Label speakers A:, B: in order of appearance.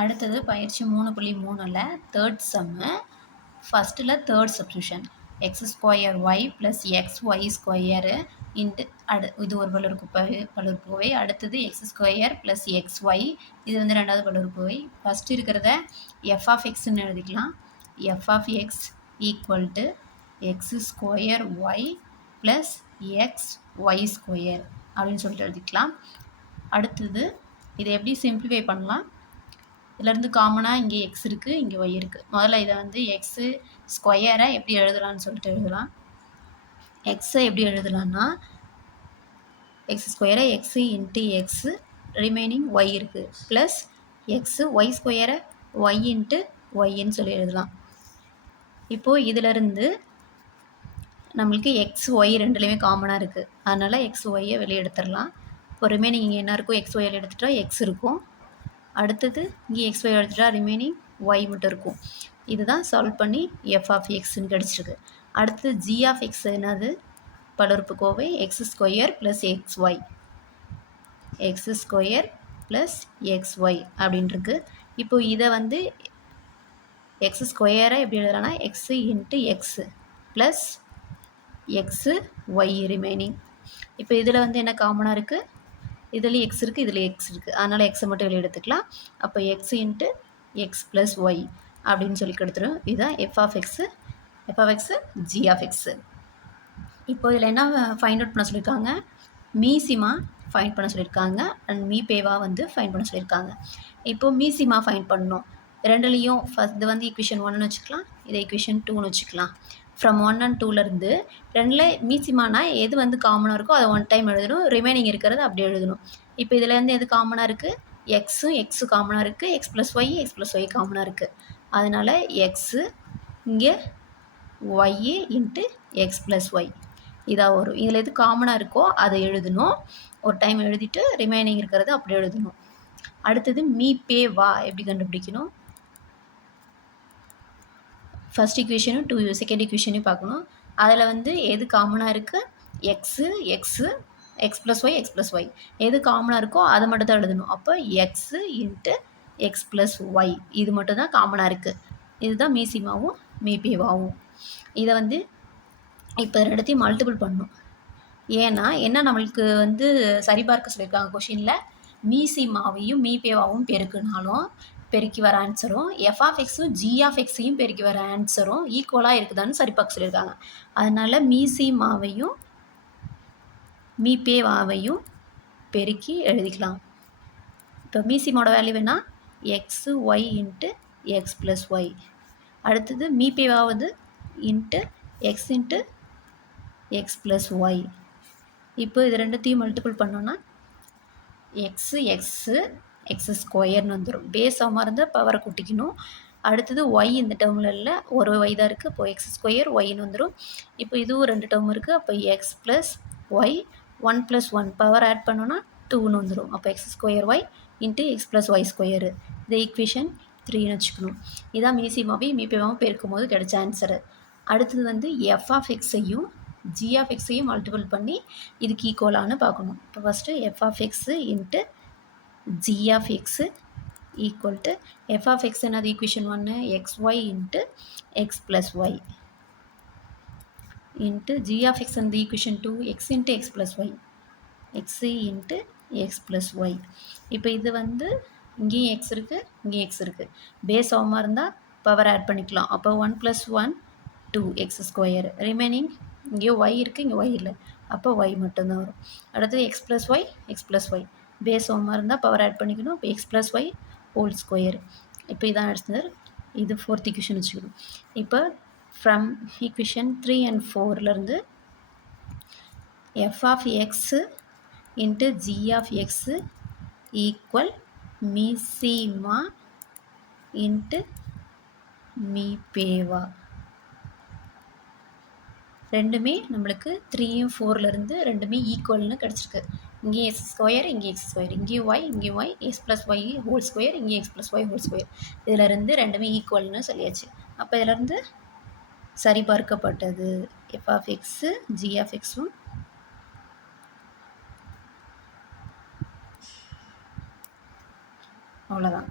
A: அடுத்தது பயிற்சி மூணு புள்ளி மூணில் தேர்ட் சம்மு ஃபஸ்ட்டில் third substitution x square y plus x y square into அடு இது ஒரு பல்லுறுப்புக்கோவை பல்லுறுப்புக்கோவை. அடுத்தது x square plus x y இது வந்து ரெண்டாவது பல்லுறுப்புக்கோவை. ஃபஸ்ட்டு இருக்கிறத எஃப் ஆஃப் எக்ஸ்ன்னு எழுதிக்கலாம். F of x equal to x square y plus x y square அப்படின்னு சொல்லிட்டு எழுதிக்கலாம். அடுத்தது இதை எப்படி சிம்பிளிஃபை பண்ணலாம்? இதுலேருந்து காமனாக இங்கே எக்ஸ் இருக்குது இங்கே ஒய் இருக்குது முதல்ல இதை வந்து எக்ஸு ஸ்கொயரை எப்படி எழுதலாம்னு சொல்லிட்டு எழுதலாம். எக்ஸை எப்படி எழுதலாம்னா எக்ஸ் ஸ்கொயரை x into x remaining y இருக்குது ப்ளஸ் எக்ஸு ஒய் ஸ்கொயரை ஒய் இன்ட்டு ஒய்ன்னு சொல்லி எழுதலாம். இப்போது இதிலருந்து நம்மளுக்கு எக்ஸ் ஒய் ரெண்டுலேயுமே காமனாக இருக்குது அதனால் எக்ஸ் ஒய்யை வெளியே எடுத்துடலாம். இப்போ ரிமைனிங் இங்கே என்ன இருக்கும் எக்ஸ் ஒய்யில் எடுத்துகிட்டா எக்ஸ் இருக்கும். அடுத்தது இங்கே எக்ஸ் ஒய் எடுத்துட்டா ரிமைனிங் ஒய் மட்டும் இருக்கும். இதுதான் சால்வ் பண்ணி எஃப் ஆஃப் எக்ஸ்ன்னு கிடச்சிருக்கு. அடுத்தது ஜி ஆஃப் எக்ஸ் என்னது? பலருப்புக்கோவை x square plus x y x square plus x y அப்படின்ட்டுருக்கு இப்போ இதை வந்து எக்ஸ் ஸ்கொயரை எப்படி எழுதலாம்னா x into x plus x y remaining இப்போ இதில் வந்து என்ன காமனாக இருக்குது இதுலேயும் எக்ஸ் இருக்குது இதில் எக்ஸ் இருக்குது அதனால் எக்ஸை மட்டும் வெளியே எடுத்துக்கலாம். அப்போ x into x plus y அப்படின்னு சொல்லி கொடுத்துரும். இதுதான் f of x f of x g of x இப்போ இதில் என்ன ஃபைண்ட் அவுட் பண்ண சொல்லியிருக்காங்க மீசிமா ஃபைண்ட் பண்ண சொல்லியிருக்காங்க அண்ட் மீ பேவா வந்து ஃபைண்ட் பண்ண சொல்லியிருக்காங்க இப்போது மீசிமா ஃபைண்ட் பண்ணணும். ரெண்டுலேயும் ஃபஸ்ட் இது வந்து ஈக்குவேஷன் ஒன்னு வச்சுக்கலாம். இதை ஈக்குவேஷன் டூன்னு வச்சுக்கலாம். ஃப்ரம் ஒன் அண்ட் டூலேருந்து ரெண்டில் மீசிமானா எது வந்து காமனாக இருக்கோ அதை ஒன் டைம் எழுதணும். ரிமைனிங் இருக்கிறது அப்படி எழுதணும். இப்போ இதுலேருந்து எது காமனாக இருக்குது எக்ஸும் எக்ஸு காமனாக இருக்குது x plus y x plus y காமனாக இருக்குது அதனால் எக்ஸு இங்கே y into x plus y இதாக வரும். இதில் எது காமனாக இருக்கோ அதை எழுதணும். ஒரு டைம் எழுதிட்டு ரிமைனிங் இருக்கிறது அப்படி எழுதணும். அடுத்தது மீ பே வா எப்படி கண்டுபிடிக்கணும்? ஃபஸ்ட் இக்குவேஷனும் டூ செகண்ட் இக்குவேஷனையும் பார்க்கணும். அதில் வந்து எது காமனாக இருக்குது x x x plus y x plus y எது காமனாக இருக்கோ அதை மட்டும் தான் எழுதணும். அப்போ x into x plus y இது மட்டும் தான் காமனாக இருக்குது இதுதான் மீசிமாவும் மீபிவாவும் இதை வந்து இப்போ ரெண்டுத்தையும் மல்டிபிள் பண்ணும் ஏன்னா என்ன நம்மளுக்கு வந்து சரிபார்க்க சொல்லியிருக்காங்க கொஷினில் மீசிமாவையும் மீபேவாவும் பெருக்குனாலும் பெருக்கி வர ஆன்சரும் எஃப் ஆஃப் எக்ஸும் ஜி ஆஃப் எக்ஸையும் பெருக்கி வர ஆன்சரும் ஈக்குவலாக இருக்குதான்னு சரிபார்க்க சொல்லியிருக்காங்க. அதனால் மீசி மாவையும் மீபே மாவையும் பெருக்கி எழுதிக்கலாம். இப்போ மீசிமோட வேல்யூ வேணால் x y into x plus y அடுத்தது மீபேவாவது into x into x plus y இப்போ இது ரெண்டுத்தையும் மல்டிபிள் பண்ணோன்னா எக்ஸு எக்ஸு எக்ஸ் ஸ்கொயர்னு வந்துடும் பேஸ் சமமாக இருந்தால் பவரை கூட்டிக்கணும். அடுத்தது ஒய் இந்த டேர்மில் இல்லை. ஒரு ஒய் தான் இருக்குது இப்போ எக்ஸ் ஸ்கொயர் ஒய்னு வந்துடும் இப்போ இதுவும் ரெண்டு டேர்ம் இருக்குது அப்போ x plus y one plus one power add பண்ணோன்னா டூன்னு வந்துடும் அப்போ x square y into x plus y square இந்த ஈக்குவேஷன் த்ரீன்னு வச்சுக்கணும். இதான் மீசிமாவே மீபிமாவும் பெருக்கும் போது கிடைச்ச ஆன்சரு அடுத்தது வந்து எஃப் ஆஃப் எக்ஸையும் ஜி ஆஃப் எக்ஸையும் மல்டிபிள் பண்ணி இதுக்கு ஈக்குவலானு பார்க்கணும். இப்போ first f of x into g of x equal to f of x என்னது? Equation 1 xy into x plus y. Into g of x and the equation 2 x into x plus y. X into x plus y. இப்போ இது வந்து இங்கேயும் x இருக்குது இங்கேயும் x இருக்குது base ஆகாமல் இருந்தால் பவர் ஆட் பண்ணிக்கலாம். அப்போ one plus one two x square remaining இங்கேயும் ஒய் இருக்குது இங்கே ஒய் இல்லை. அப்போ ஒய் மட்டும்தான் வரும். அடுத்தது x plus y x plus y base ஒம்மாக இருந்தால் பவர் ஆட் பண்ணிக்கணும். இப்போ x plus y whole square இப்போ இதான் ஆன்சர் இது ஃபோர்த் இக்யூஷன் வச்சுக்கணும். இப்போ from equation three and ஃபோர்லேருந்து f of x into g of x equal மீசிமா into மீபேவா ரெண்டுமே நம்மளுக்கு த்ரீயும் ஃபோர்லேருந்து ரெண்டுமே ஈக்குவல்னு கிடச்சிருக்கு. இங்கே எஸ் ஸ்கொயர் இங்கே எக்ஸ் ஸ்கொயர் இங்கேயும் ஒய் இங்கேயும் y x plus y whole square இங்கே x plus y whole square இதிலருந்து ரெண்டுமே ஈக்குவல்னு சொல்லியாச்சு. அப்போ இதிலருந்து சரிபார்க்கப்பட்டது. F of x g of எக்ஸும் அவ்வளோதான்